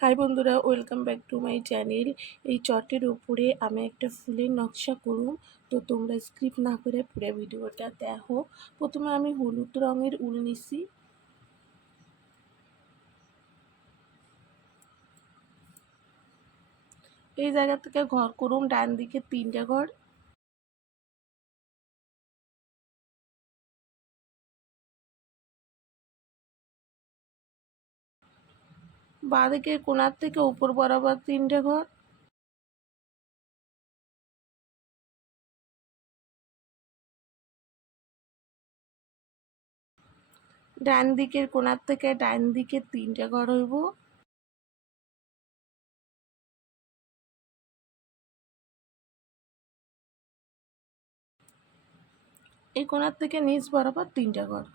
High বন্ধুরা, welcome back to my channel. এই চটের উপরে আমি একটা ফুলের নকশা করুম, তো তোমরা স্কিপ না করে পুরো ভিডিওটা দেখো। প্রথমে আমি হলুদ রঙের উল নিছি। এই জায়গা থেকে ঘর করুম, ডান দিকে 3টে ঘর। বাঁ দিকের কোণার থেকে উপর বরাবর 3টে ঘর। ডান দিকের কোণার থেকে ডান দিকে 3টে ঘর হইব। এই কোণার থেকে নিচ বরাবর 3টে ঘর।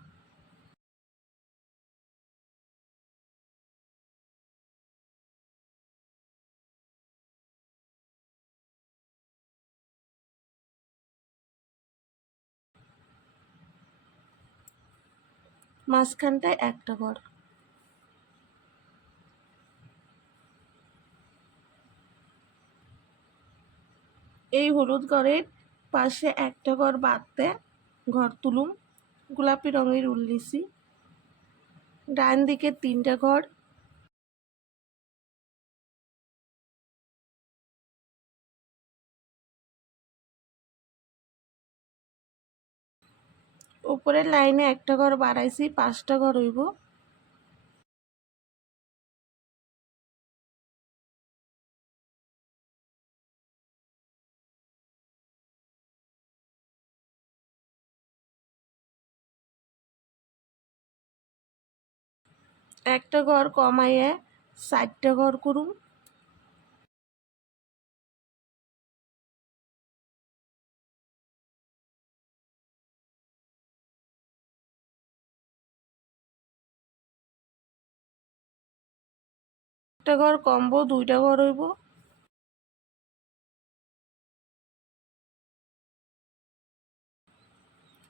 মাঝখানটায় একটা ঘর। এই হলুদ ঘরের পাশে একটা ঘর বাদতে ঘর তুলুম। গোলাপি রঙের উল নিছি। ডান দিকে 3টে ঘর। উপরের লাইনে একটা ঘর বাড়াইছি, 5টা ঘর হইব। একটা ঘর কমাইয়ে 4টে ঘর করুম। একটা ঘর কমবো, 2টা ঘর হইব।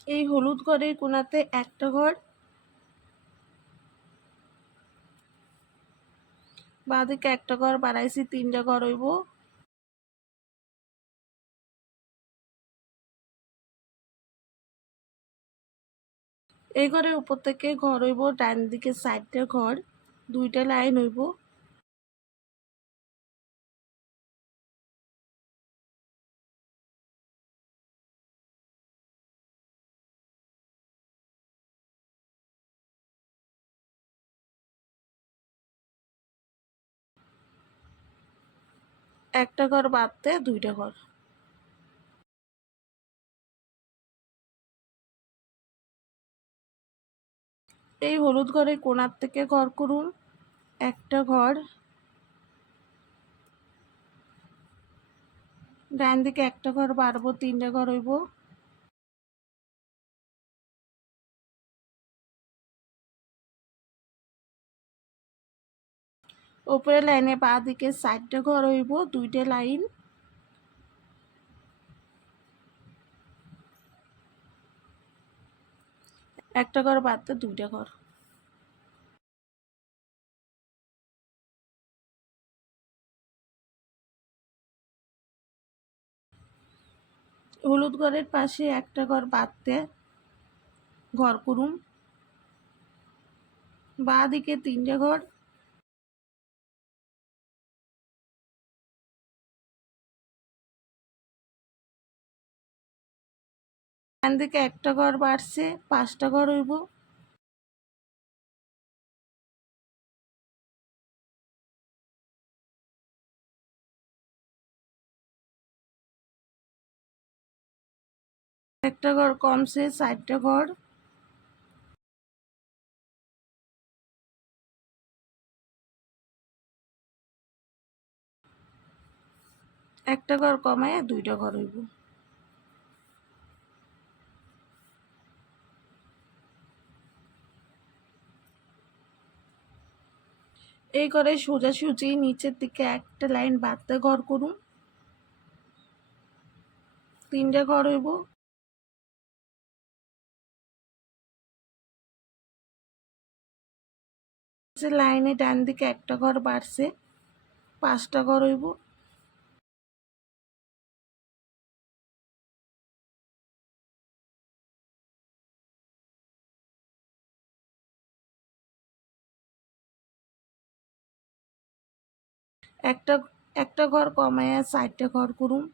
এই হলুদ ঘরের কোণাতে একটা ঘর। বাঁদিকে একটা ঘর বাড়াইছি, 3টে ঘর হইব। এই ঘরের উপর থেকে ঘর হইব, ডান দিকে 4টে ঘর, 2টা লাইন হইব। একটা ঘর বাদতে 2টে ঘর। এই হলুদ ঘরের কোণার থেকে ঘর করুন, একটা ঘর। ডান দিকে একটা ঘর বাড়বো, 3টে ঘর হইব। উপরের লাইনে বাঁ দিকে 4টে ঘর হইব, 2টে লাইন। একটা ঘর বাদতে 2টে ঘর। হলুদ ঘরের পাশে একটা ঘর বাদতে ঘর করুম। বাঁ দিকে 3টে ঘর। ডান দিকে একটা ঘর বাড়ছে, 5টা ঘর হইব। একটা ঘর কমছে, 4টে ঘর। একটা ঘর কমায় 2টা ঘর হইব। এই ঘরে সোজাসুজি নিচের দিকে একটা লাইন বাদতে ঘর করুন, 3টে ঘর হইব। লাইনে ডান দিকে একটা ঘর বাড়ছে, 5টা ঘর হইব। একটা একটা ঘর কমাইয়া 4টা ঘর করুম।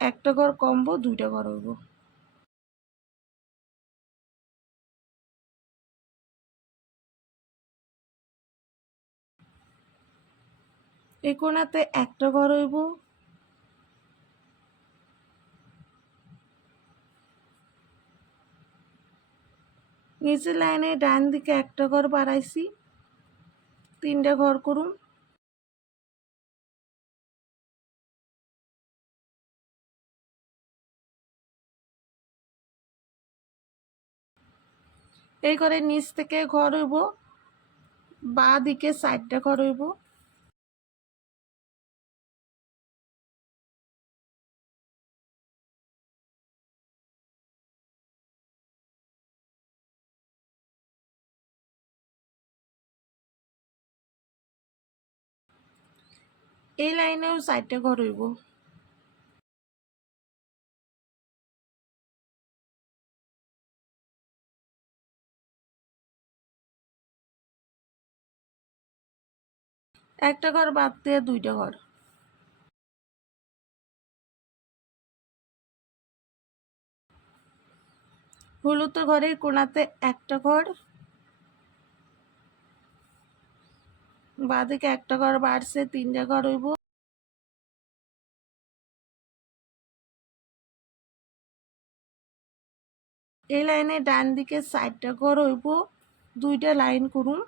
একটা ঘর কমবো, 2টা ঘর হইব। এই কোণাতে একটা ঘর হইব। নিচের লাইনে ডান দিকে একটা ঘর বাড়াইছি, 3টা ঘর করুম। এই ঘরের নিচ থেকে ঘর হইব, বাঁ দিকে 4টা ঘর হইব। এই লাইনেও 4টা ঘর হইব। একটা ঘর বাদ দিয়ে 2টা ঘর। হলুদ ঘরের কোণাতে একটা ঘর, বাঁ দিকে একটা ঘর বাড়ছে, 3টা ঘর হইব। এই লাইনে ডান দিকে 4টা ঘর হইব, 2টা লাইন করুন।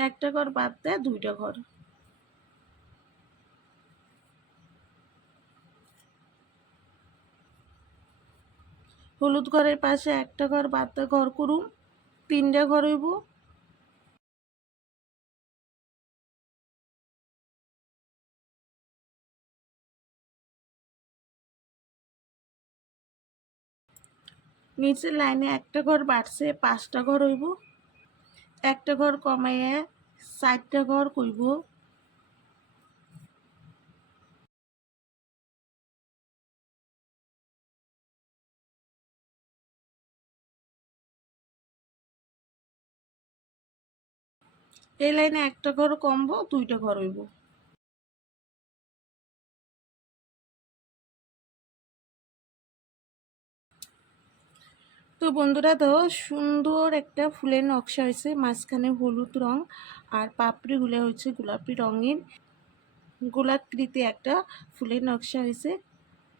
একটা ঘর বাদ দেয় 2টা ঘর। হলুদ ঘরের পাশে একটা ঘর বাদ দেয় ঘর করুন, 3টা ঘর হইব। নিচের লাইনে একটা ঘর বাড়ছে, 5টা ঘর হইব। একটা ঘর কমাইয়া 4টা ঘর কইব। এই লাইনে একটা ঘর কমবো, 2টা ঘর হইব। তো বন্ধুরা দেখো, সুন্দর একটা ফুলের নকশা হয়েছে, মাঝখানে হলুদ রং আর পাপড়িগুলো হচ্ছে গোলাপি রঙের, গোলাকৃতি একটা ফুলের নকশা হয়েছে।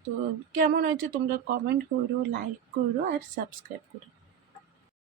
তো কেমন হয়েছে তোমরা কমেন্ট করো, লাইক করো আর সাবস্ক্রাইব করো।